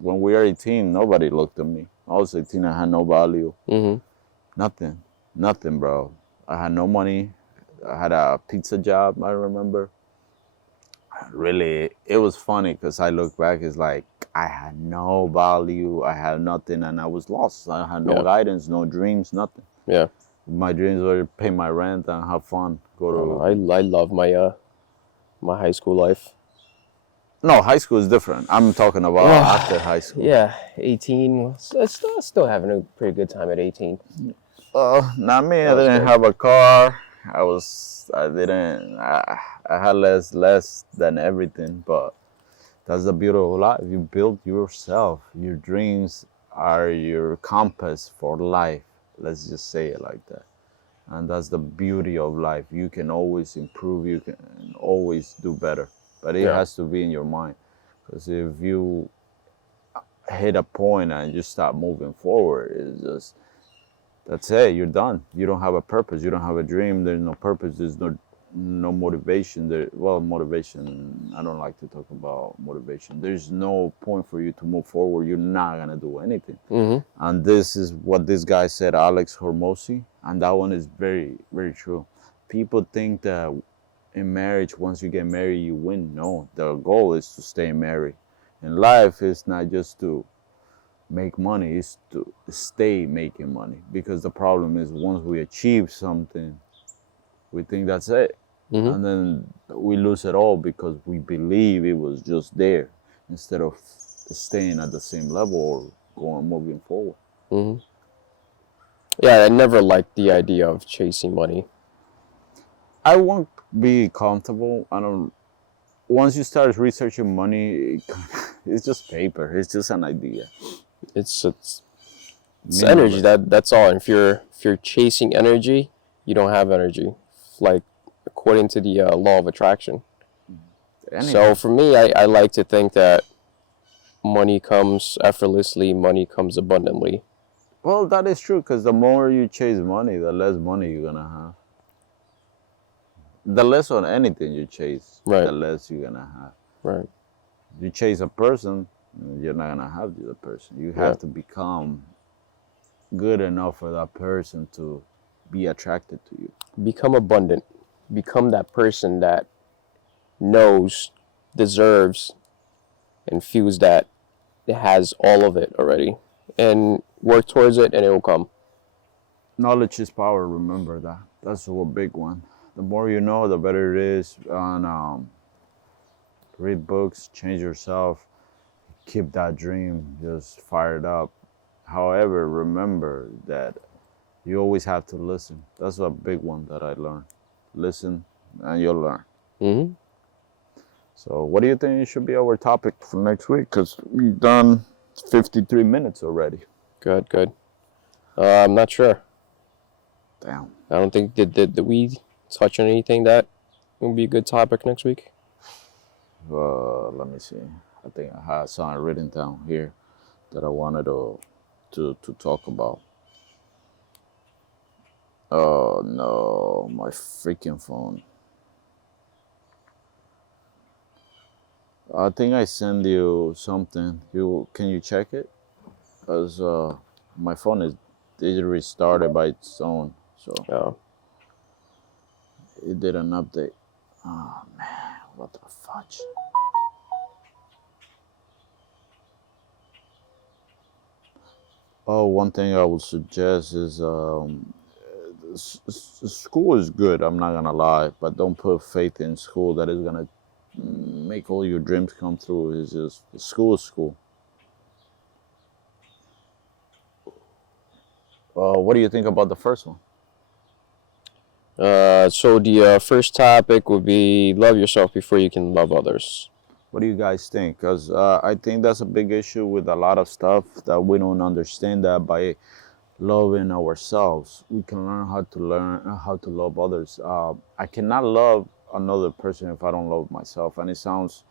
When we were 18, nobody looked at me. I was 18, I had no value. Mm-hmm. Nothing. Nothing, bro. I had no money. I had a pizza job, I remember. Really, it was funny because I look back, it's like I had no value. I had nothing, and I was lost. I had no Yeah. guidance, no dreams, nothing. Yeah. My dreams were to pay my rent and have fun. Go I don't know. to I love my high school life. No, high school is different. I'm talking about after high school. Yeah, 18. Still having a pretty good time at 18. Not me. That I was didn't good. have a car. I didn't. I had less than everything. But that's the beauty of life. You build yourself. Your dreams are your compass for life. Let's just say it like that. And that's the beauty of life. You can always improve. You can always do better. But it Yeah. has to be in your mind. Because if you hit a point and you stop moving forward, it's just that's it. You're done. You don't have a purpose. You don't have a dream. There's no purpose. There's no motivation. Well, motivation. I don't like to talk about motivation. There's no point for you to move forward. You're not gonna do anything. Mm-hmm. And this is what this guy said, Alex Hormozy, and that one is very, very true. People think that in marriage, once you get married, you win. No, the goal is to stay married. In life, it's not just to make money, it's to stay making money. Because the problem is once we achieve something, we think that's it. Mm-hmm. And then we lose it all because we believe it was just there instead of staying at the same level or moving forward. Mm-hmm. Yeah, I never liked the idea of chasing money. I won't be comfortable. I don't. Once you start researching money, it's just paper. It's just an idea. It's energy. Meaningless. That's all. And if you're chasing energy, you don't have energy. Like according to the law of attraction. So Anything. for me, I like to think that money comes effortlessly, money comes abundantly. Well, that is true because the more you chase money, the less money you're gonna have. The less on anything you chase, the Right. less you're gonna have. Right. You chase a person, you're not gonna have the other person. You Yeah. have to become good enough for that person to be attracted to you. Become abundant. Become that person that knows, deserves, and feels that it has all of it already. And work towards it and it will come. Knowledge is power. Remember that. That's a big one. The more you know, the better it is. And read books, change yourself, keep that dream just fired up. However, remember that you always have to listen. That's a big one that I learned. Listen, and you'll learn. Mm-hmm. So, what do you think should be our topic for next week? Because we've done 53 minutes already. Good, good. I'm not sure. Damn. I don't think did we touch on anything that would be a good topic next week? Let me see. I think I had something written down here that I wanted to talk about. Oh no, my freaking phone. I think I send you something. Can you check it? Cause my phone it restarted by its own, so Oh, it did an update. Oh man, what the fudge? Oh, one thing I would suggest is school is good. I'm not gonna lie, but don't put faith in school that is gonna make all your dreams come true. It's just school is school. What do you think about the first one? So the first topic would be love yourself before you can love others. What do you guys think? Because I think that's a big issue with a lot of stuff that we don't understand that by loving ourselves, we can learn how to love others. I cannot love another person if I don't love myself, and it sounds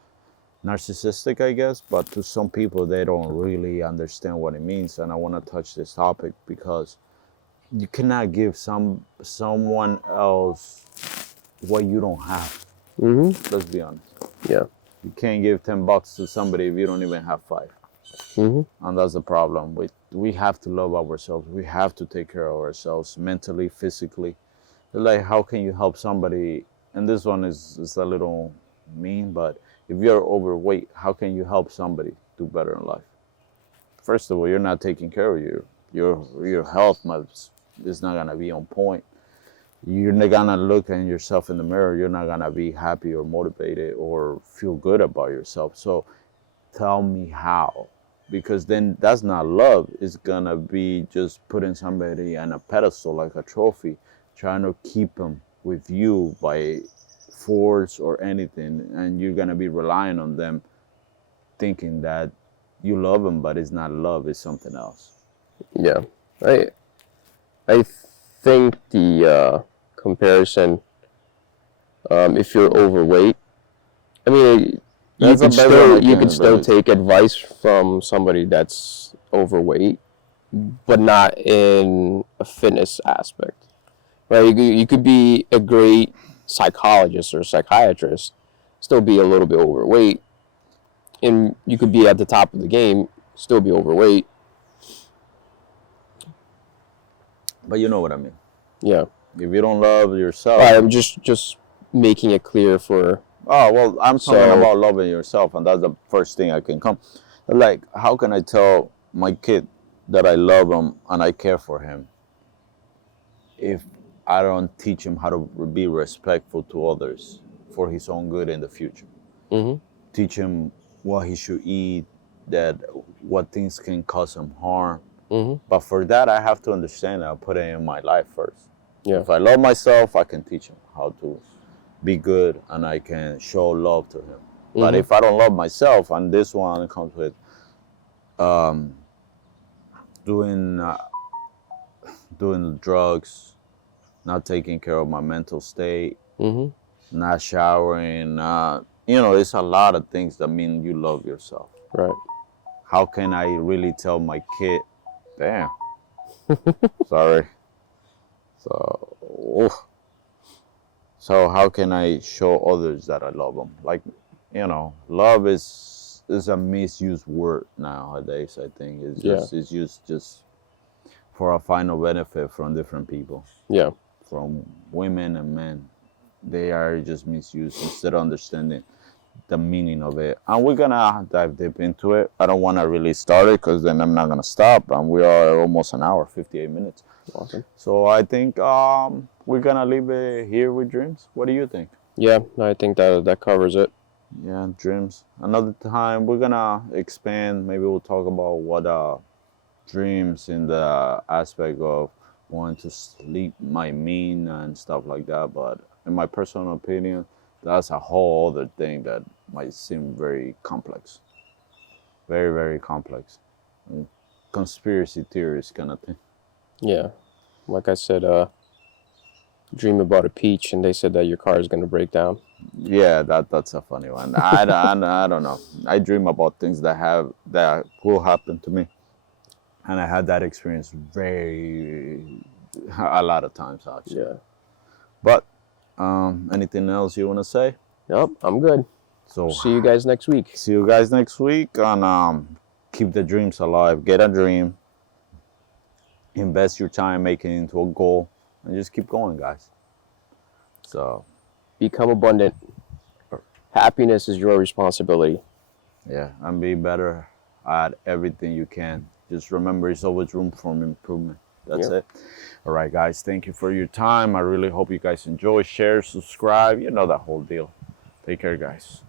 narcissistic, I guess, but to some people they don't really understand what it means. And I want to touch this topic because you cannot give someone else what you don't have. Mm-hmm. Let's be honest. Yeah. You can't give $10 to somebody if you don't even have five. Mm-hmm. And that's the problem. We have to love ourselves. We have to take care of ourselves mentally, physically. Like, how can you help somebody? And this one is a little mean, but if you're overweight, how can you help somebody do better in life? First of all, you're not taking care of your health is not gonna be on point. You're not gonna look at yourself in the mirror. You're not gonna be happy or motivated or feel good about yourself. So tell me how, because then that's not love. It's gonna be just putting somebody on a pedestal like a trophy, trying to keep them with you by force or anything, and you're gonna be relying on them thinking that you love them, but it's not love, it's something else. Yeah. I think the comparison, if you're overweight, I mean, That's the best one I you can can still really. take advice from somebody that's overweight, but not in a fitness aspect, right? You could be a great psychologist or psychiatrist, still be a little bit overweight, and you could be at the top of the game, still be overweight. But you know what I mean. Yeah. If you don't love yourself, Right, I'm just making it clear for oh well, I'm talking so about loving yourself, and that's the first thing I can come. Like, how can I tell my kid that I love him and I care for him if I don't teach him how to be respectful to others for his own good in the future? hmm Teach him what he should eat, that what things can cause him harm. hmm But for that, I have to understand that I put it in my life first. yeah. If I love myself, I can teach him how to be good and I can show love to him. But hmm if I don't love myself, and this one comes with um, doing doing drugs, not taking care of my mental state, hmm not showering, it's a lot of things that mean you love yourself. Right. How can I really tell my kid, damn, sorry. So, oof. So how can I show others that I love them? Like, love is a misused word nowadays. I think Yeah. it's used just for a final benefit from different people, Yeah. from women and men. They are just misused instead of understanding the meaning of it. And we're gonna dive deep into it. I don't want to really start it because then I'm not gonna stop. And we are almost an hour, 58 minutes. Awesome. So I think we're gonna leave it here with dreams. What do you think? Yeah, I think that covers it. Yeah, dreams. Another time we're gonna expand. Maybe we'll talk about what dreams in the aspect of going to sleep might mean and stuff like that. But in my personal opinion, that's a whole other thing that might seem very complex. Very, very complex. And conspiracy theories kind of thing. Yeah. Like I said, dream about a peach, and they said that your car is gonna break down. Yeah, that's a funny one. I don't know. I dream about things that will happen to me, and I had that experience a lot of times actually. Yeah. But anything else you want to say? Yep, I'm good. So See you guys next week. see you guys next week, and keep the dreams alive. Get a dream, invest your time making it into a goal, and just keep going, guys. So Become abundant. Happiness is your responsibility. yeah, and be better at everything you can. Just remember, there's always room for improvement. That's Yeah. it. All right, guys, thank you for your time. I really hope you guys enjoy, share, subscribe. You know that whole deal. Take care, guys.